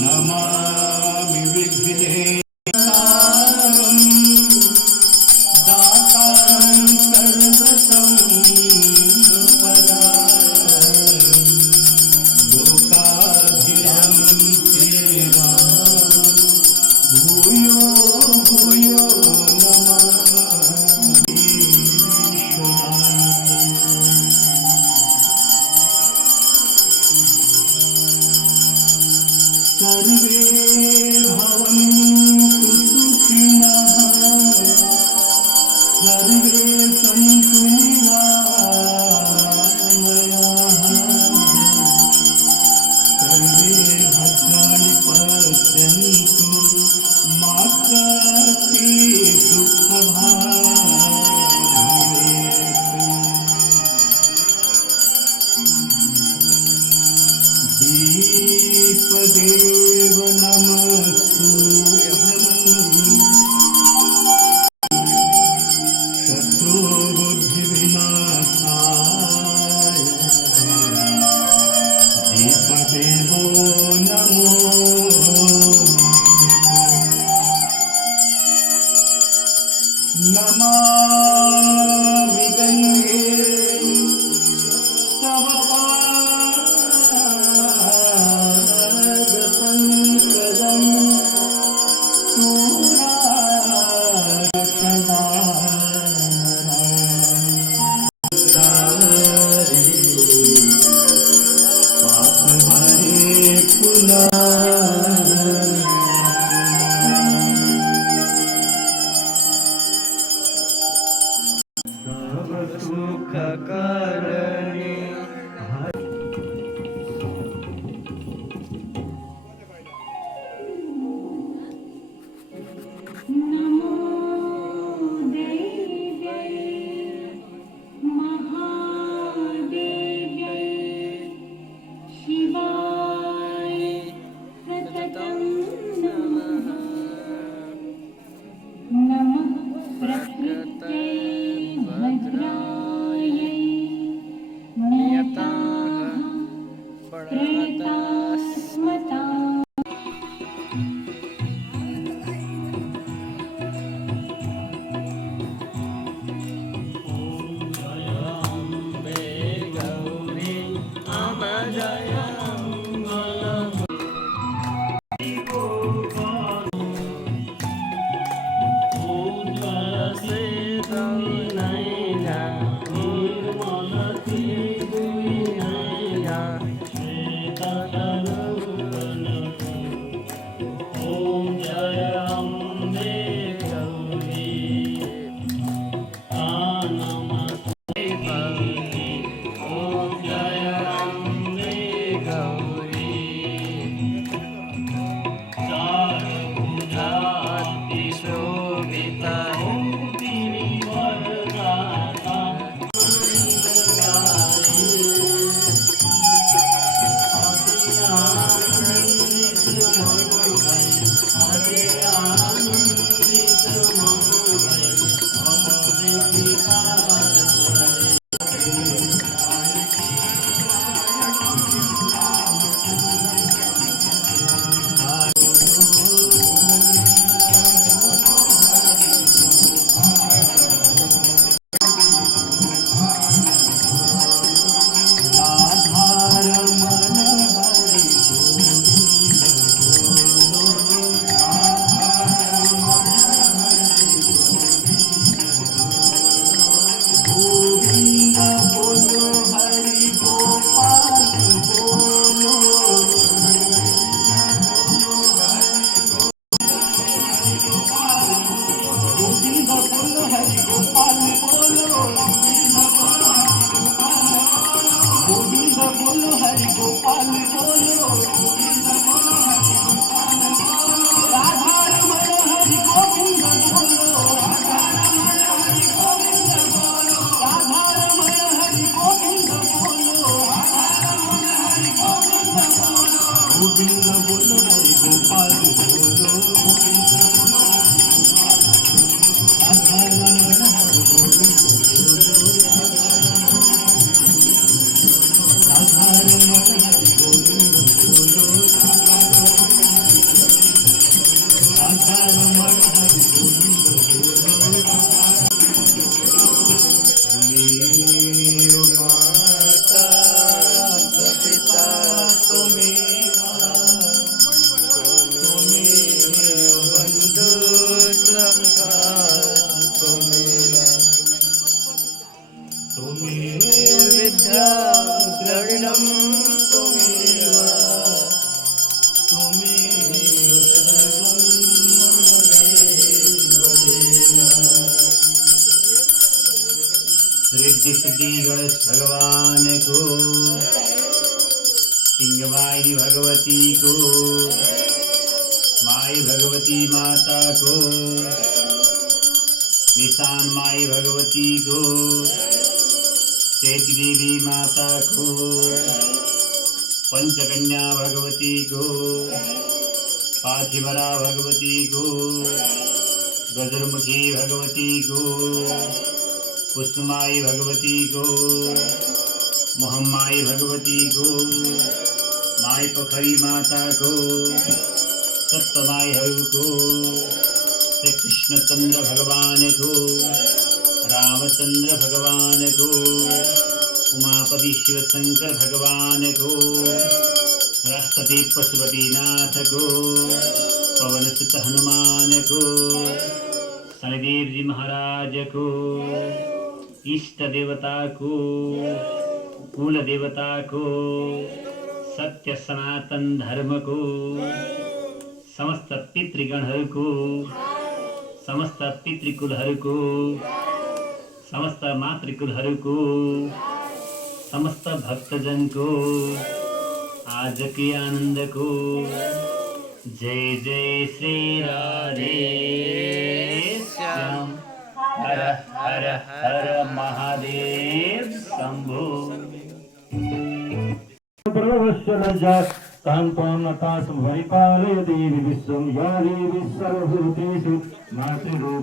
नमामि विघ्नेश्वरं सर्वे भवन्तु सुखिनः सर्वे सन्तु निरामयाः सर्वे भद्राणि पश्यन्तु मा कश्चित् दुःखभाग् भवेत्। दीपदेव नमस्तुभ्यं शत्रुबुद्धिविनाशाय दीपदेवो नमो नमामि गंगे तव पादपङ्कजं पापहरे पुनः सुखकारणे नमो देव्यै महादेव्यै शिवाय सततं नमः। नमः प्रकृत्यै भद्रायै नियताः प्रेतास्मता। गोविंद बोलो हरि गोपाल बोलो गोविंद बोलो हरि गोपाल त्वमेव विद्या द्रविडं त्वमेव सर्वं मम देवदेव रिद्धि सिद्धि गणेश भगवान को सिंहवाहिनी भगवती को माई भगवती माता को निशान माई भगवती को चैती देवी माता को पंचकन्या भगवती को पाथिवरा भगवती को गजरमुखी भगवती को पुष्पमाई भगवती को मोहम्माई भगवती को माई पोखरी माता को सप्तमाई हरु को श्री कृष्णचंद्र भगवान को रामचंद्र भगवान को उमापति शिव शंकर भगवान को राष्ट्रपति पशुपतिनाथ को पवन सुत हनुमान को शनिदेव जी महाराज को इष्ट देवता को कुल देवता को सत्य सनातन धर्म को समस्त पितृगण को समस्त पितृकुल को समस्त मातृकुल को समस्त भक्तजन को आज के आनंद को जय जय श्री राधे श्याम हर हर हर महादेव शंभो तांत्वनता संभरिपालय देवी विश्वं या देवी सर्वभूतेषु मातृरूपे